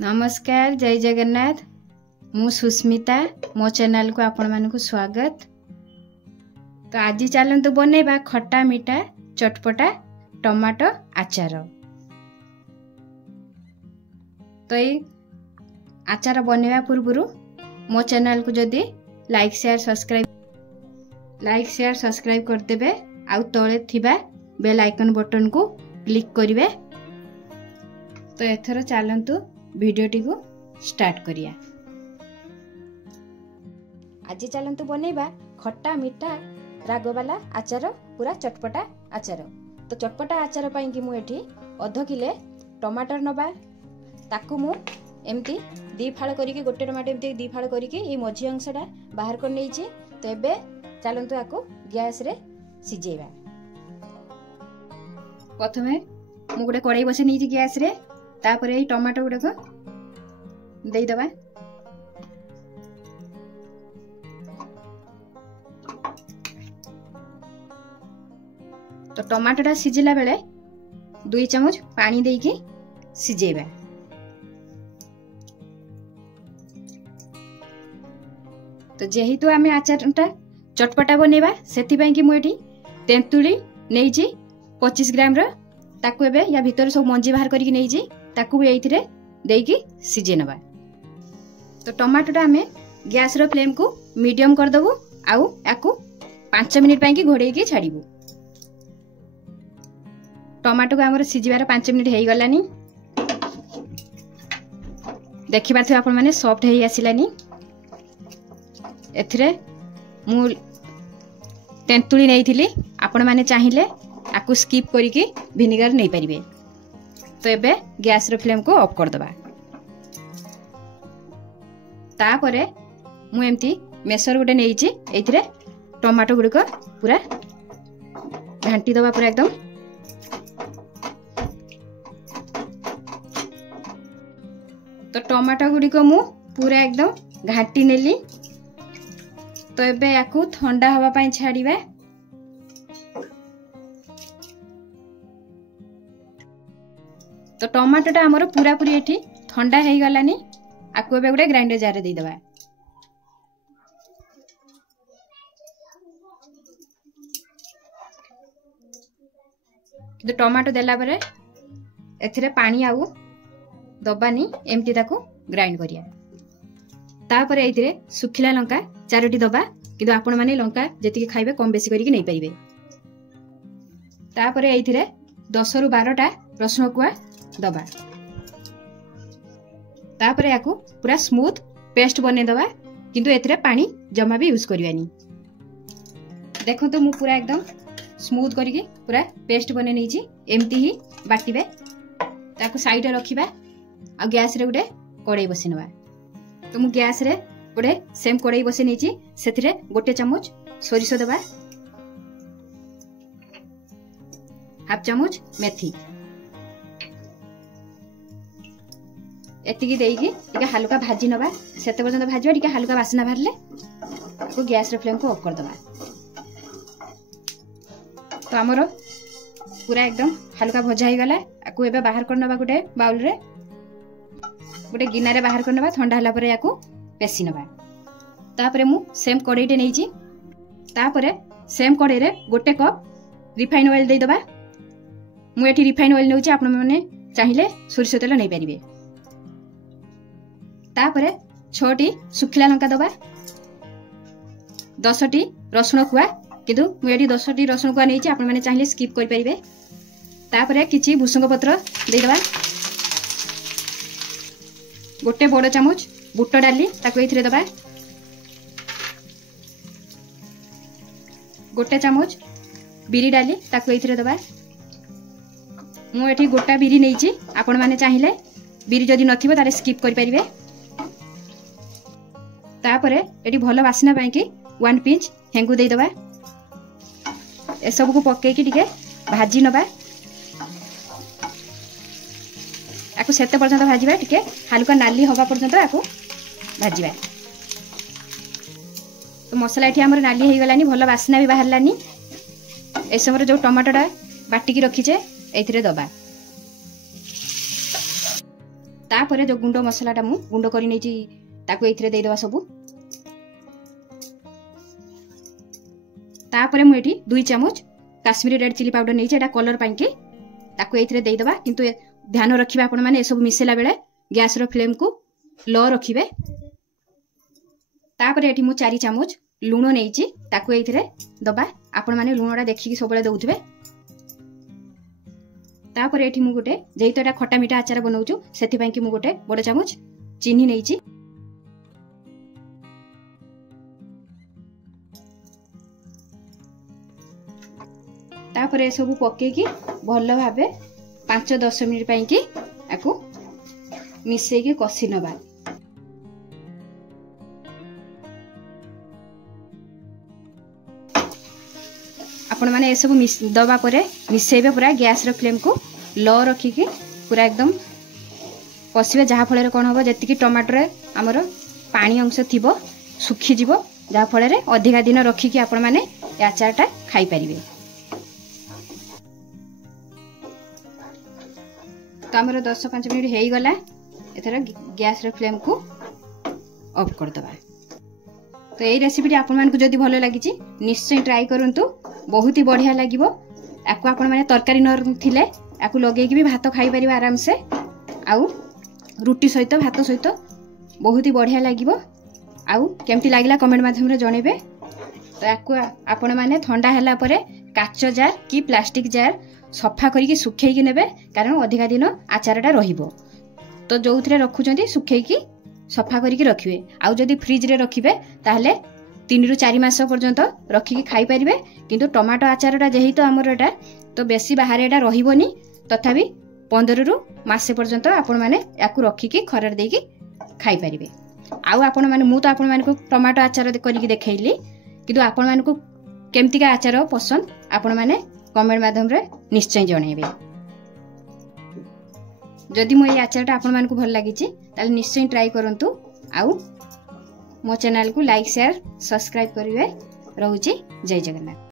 नमस्कार, जय जगन्नाथ। मु सुस्मिता, मो चैनल को आपण मानक स्वागत। तो आज चलतु बनैबा खट्टा मीठा चटपटा टमाटो आचार। तो ये आचार बनैबा पूर्व मो चैनल को जदि लाइक शेयर सब्सक्राइब कर देबे आउ तळे थिबा बेल आइकन बटन को क्लिक करिवे। तो एथर चलतु वीडियोटी को स्टार्ट करिया। आज चलतु बनैबा खट्टा मीठा राग वाला आचार, पूरा चटपटा आचार। तो चटपटा आचार पाई कि मु एठी आधा किलो टमाटर नबा, ताकू मु एमती दी फाळ करिके गोटे टमाटर एमती दी फाळ करिके ए मझी अंशटा बाहर कर नेइछि। तो एबे चलतु आको गैस रे सिजेबा। प्रथमे मु गोटे कड़ाई बसे नेइछि गैस रे। तापर ये टमाटो गुड़ाक देदबा। तो टमाटोटा सिझिला बेले 2 चम्मच पानी देकी सिझेबा। तो जेहेतु आमे आचारटा चटपटा बनेबा सेति पई कि मु एठी तेंतुली नेइछि 25 ग्राम रो। ताकू एबे या भीतर सब मंजी बाहर करिक नेइछि, ताकू भी एइथिरे देकी सिझे नबा। तो टमाटोटा आमे गैस रो फ्लेम को मीडियम कर दबु आउ याकू 5 मिनिट पई कि घोड़े की छाड़ीबु। टमाटो को हमर सिझिबार 5 मिनिट हेई गलानी। देखि पाथि आपण माने सॉफ्ट हेई आसिलानी। एथिरे मु तेंतुली नेइथिली, आपण माने चाहिले आकु स्किप करिके विनेगर नै परिबे। तो एबे गैस रो फ्लेम को ऑफ कर दबा। तापरे मु एमती मेसर गुटे नेइछि, एथिरे टमाटो गुडी को पूरा घांटी दबा पूरा एकदम। तो टमाटो गुडी को मु पूरा एकदम घांटी नेली। तो एबे याकू ठंडा हवा पई छाड़ीबा। तो टमाटोटा हमर पूरा पूरी एठी ठंडा हेई गलानी। आकु एबे गुटे ग्राइंडर जार रे दे दबा। तो टमाटो देला परे एथिरे पानी आउ दबानी, एमती ताकू ग्राइंड करिया। तापरे एथिरे सुखिला लंका 4टी दबा, किंतु आपण माने लंका जेतिके खाइबे कम बेसी करिके नै परिबे। तापरे एथिरे 10 रु 12टा रसुण कुआ दबा। तापरे याकू पूरा स्मूथ पेस्ट बने दबा, किंतु एथिरे पानी जमा भी यूज करिवानी। देखो तो मु पूरा एकदम स्मूथ करिके पूरा पेस्ट बने नेछि। एमती ही बाटिबे। ताकू साइड रे रखिबा आ गैस रे गुटे कड़ाई बसिनबा। तो मु गैस रे गुटे सेम कड़ाई बसे नेछि, सेथिरे 1 चम्मच सोरिष दबा, 1/2 चम्मच मेथी, एतिकी देइकी टिके हल्का भाजी नबा। सेते पर्यंत भाजीबा, टिके हल्का वासना बाहरले को गैस रे फ्लेम को ऑफ कर दबा। तो हमरो पूरा एकदम हल्का भजा ही गला। आकु एबे बाहर कर नबा गुटे बाउल रे, गुटे गिना रे बाहर कर नबा। ठंडा हला परे याकू पेसी नबा। तापरे मु सेम कड़ाईटे नेइछि। तापरे सेम कड़ाई रे 1 कप रिफाइन ऑयल दे दबा। मु एठी रिफाइन ऑयल नेउछि, आपण माने चाहिले सोरिष तेल नै परिबे। तापरे 6टी सुखिला लंका दबा, 10टी रसुण कुआ, किंतु मु एठी 10टी रसुण कुआ नेइछि, आपण माने चाहिले स्किप कर परिबे। तापरे किछि भुसंग पत्र दे दबा, 1 बड़ चम्मच बुट डाली ताको एथिरे दबा, 1 चम्मच बिरी डाली ताको एथिरे दबा। मु एठी गोटा बिरी नेइछि, आपण माने चाहिले बिरी जदि नथिबो तारे स्किप कर परिबे। तापरे एठी भलो वासना पाई कि 1 पिंच हेंगु दे दबा। ए सब को पक्के कि टिके भाजी नबा। आकु सेते पर्यंत भाजीबा, टिके हल्का नाली हवा पर्यंत आकु भाजीबा। तो मसला एठी हमर नाली हेई गलानी, भलो वासना भी बाहरलानी। ए समरे जो टमाटोटा बाटी की रखीचे एथिरे दबा। तापर जो गुंड मसलाटा मु गुंड करी नेछि ताको एथिरे देई दवा सबु। तापर मु एठी 2 चम्मच काश्मीरी रेड चिली पाउडर नेछि एटा कलर पाइन के ताको एथिरे देई दवा। किंतु ध्यान रखिबा आपण माने ए सब मिसेला बेले गैस रो फ्लेम को लो रखिबे। तापर एठी मु 4 चम्मच लूण नेछि ताको एथिरे दबा। आपण माने लूणटा देखिकी सबले दउथबे। तापर एठी मु गोटे जेहितो एटा खट्टा मीठा आचार बनाउछु सेथि पई कि मु गोटे बड़ चम्मच चीनी नेछि। तापर ए सब पके कि भल भाबे 5-10 मिनिट पई कि आकु मिसै कि कसी नबा। आपण माने ए सब दबा परे मिसेबे पूरा गैस रो फ्लेम को लो रखी कि पूरा एकदम कसिबे जहा फळे रे कोन होबो जेतिकी टमाटर रे हमर पानी अंश थिबो सुखी जिवो जहा फळे रे अधिका दिन रखी कि आपण माने ए अचारटा खाई परिबे। तो हमर 10-5 मिनिट हेई गला एथरा गैस रो फ्लेम को ऑफ कर दबा। तो यही रेसिपी आपण मान को जदी भलो लागिची निश्चय ट्राई करंतु बहुत ही बढ़िया लागिवो। आकु आपण माने तरकारी न थिले आकु लगे कि भी भात खाई परिबा आराम से आउ रुटी सहित भात सहित बहुत ही बढ़िया लागिवो। आउ केमती लागिला कमेंट माध्यम रे जणेबे। तो आकु आपण माने ठंडा हैला परे काच जार कि प्लास्टिक जार सफा करिकि सुखेई कि नेबे कारण अधिका दिन आचारटा रहिबो। तो जोउथरे रखुचंती सुखेई कि सफा करिकि रखिबे। आउ जदी फ्रिज रे रखिबे ताहले 3-4 मास पर्यंत रखिकी खाई परिबे। किंतु टमाटो आचारटा जेहितो हमर एटा तो बेसी बाहर एटा रहिबोनी तथापि 15 मासे पर्यंत आपण माने याकु रखिकी खरार देकी खाई परिबे। आउ आपण माने मु तो आपण माने को टमाटो आचार करिकि देखैली किंतु आपण माने को केमतिका आचार पसंद आपण माने कमेंट माध्यम रे निश्चय जणेबे। जदि मो ये आचारटा आपण माने को भल लागिची ताले निश्चय ट्राई करंतु। आउ मो चैनल को लाइक शेयर सब्सक्राइब करिवे। रहूची जय जगन्नाथ।